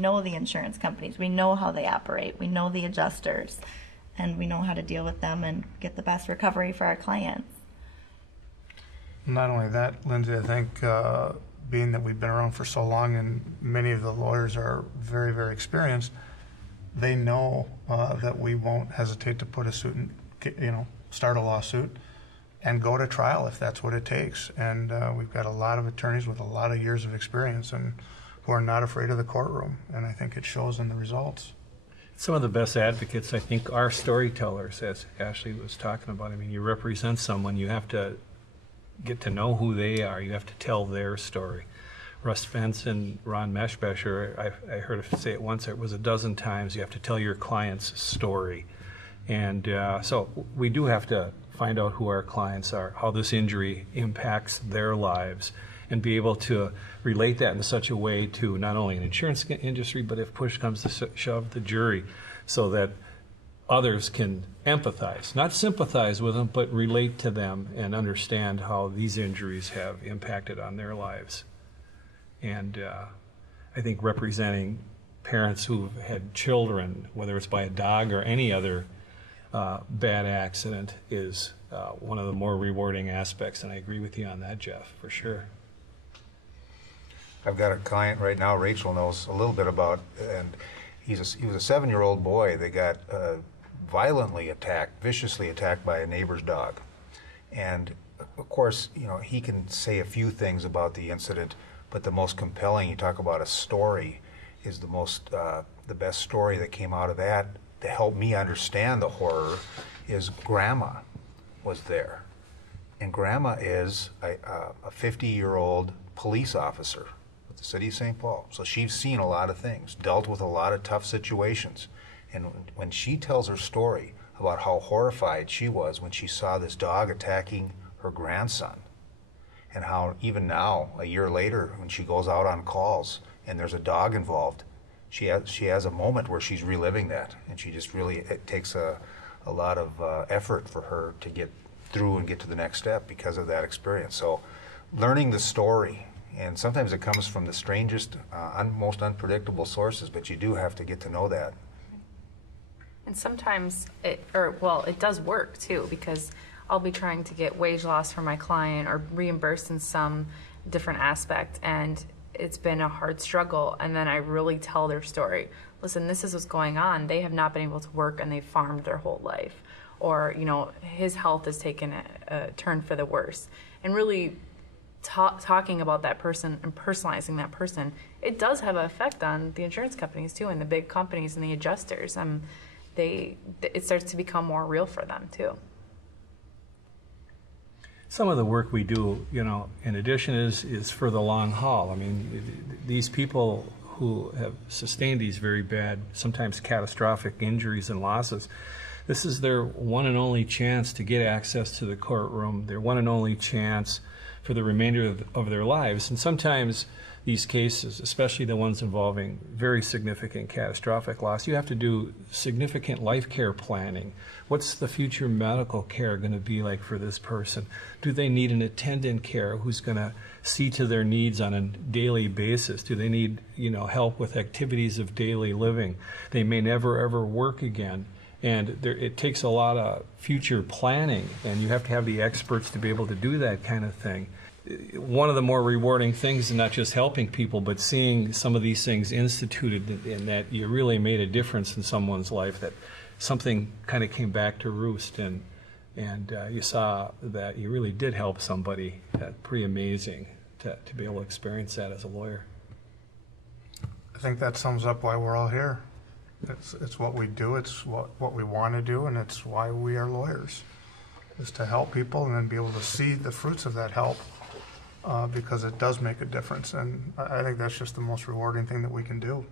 know the insurance companies. We know how they operate. We know the adjusters. And we know how to deal with them and get the best recovery for our clients. Not only that, Lindsay, I think being that we've been around for so long and many of the lawyers are very, very experienced, they know that we won't hesitate to put a suit in, start a lawsuit and go to trial if that's what it takes. And we've got a lot of attorneys with a lot of years of experience and who are not afraid of the courtroom. And I think it shows in the results. Some of the best advocates, I think, are storytellers, as Ashley was talking about. I mean, you represent someone, you have to get to know who they are, you have to tell their story. Russ Spence and Ron Meshbesher, I heard him say it once, it was a dozen times, you have to tell your client's story. And so we do have to find out who our clients are, how this injury impacts their lives, and be able to relate that in such a way to not only an insurance industry, but if push comes to shove, the jury, so that others can empathize, not sympathize with them, but relate to them and understand how these injuries have impacted on their lives. And I think representing parents who've had children, whether it's by a dog or any other bad accident, is one of the more rewarding aspects. And I agree with you on that, Jeff, for sure. I've got a client right now, Rachel knows a little bit about, and he was a 7-year-old boy that got violently attacked, viciously attacked by a neighbor's dog. And of course, he can say a few things about the incident, but the most compelling, you talk about a story, is the best story that came out of that to help me understand the horror is Grandma was there. And Grandma is a 50-year-old police officer with the city of St. Paul. So she's seen a lot of things, dealt with a lot of tough situations. And when she tells her story about how horrified she was when she saw this dog attacking her grandson, and how even now, a year later, when she goes out on calls and there's a dog involved, she has a moment where she's reliving that, and she just really, it takes a lot of effort for her to get through and get to the next step because of that experience. So learning the story, and sometimes it comes from the strangest, most unpredictable sources, but you do have to get to know that. And sometimes it does work too, because I'll be trying to get wage loss for my client or reimbursed in some different aspect, and it's been a hard struggle, and then I really tell their story. Listen, this is what's going on. They have not been able to work and they've farmed their whole life. Or, his health has taken a turn for the worse. And really talking about that person and personalizing that person, it does have an effect on the insurance companies too, and the big companies and the adjusters. It starts to become more real for them too. Some of the work we do, in addition, is for the long haul. I mean, these people who have sustained these very bad, sometimes catastrophic injuries and losses, this is their one and only chance to get access to the courtroom, their one and only chance for the remainder of their lives. And sometimes these cases, especially the ones involving very significant catastrophic loss, you have to do significant life care planning. What's the future medical care going to be like for this person? Do they need an attendant care who's going to see to their needs on a daily basis? Do they need, help with activities of daily living? They may never ever work again. And it takes a lot of future planning, and you have to have the experts to be able to do that kind of thing. One of the more rewarding things is not just helping people, but seeing some of these things instituted, and that you really made a difference in someone's life, that something kind of came back to roost, and you saw that you really did help somebody. Pretty amazing to be able to experience that as a lawyer. I think that sums up why we're all here. It's what we do, it's what we want to do, and it's why we are lawyers, is to help people and then be able to see the fruits of that help, because it does make a difference. And I think that's just the most rewarding thing that we can do.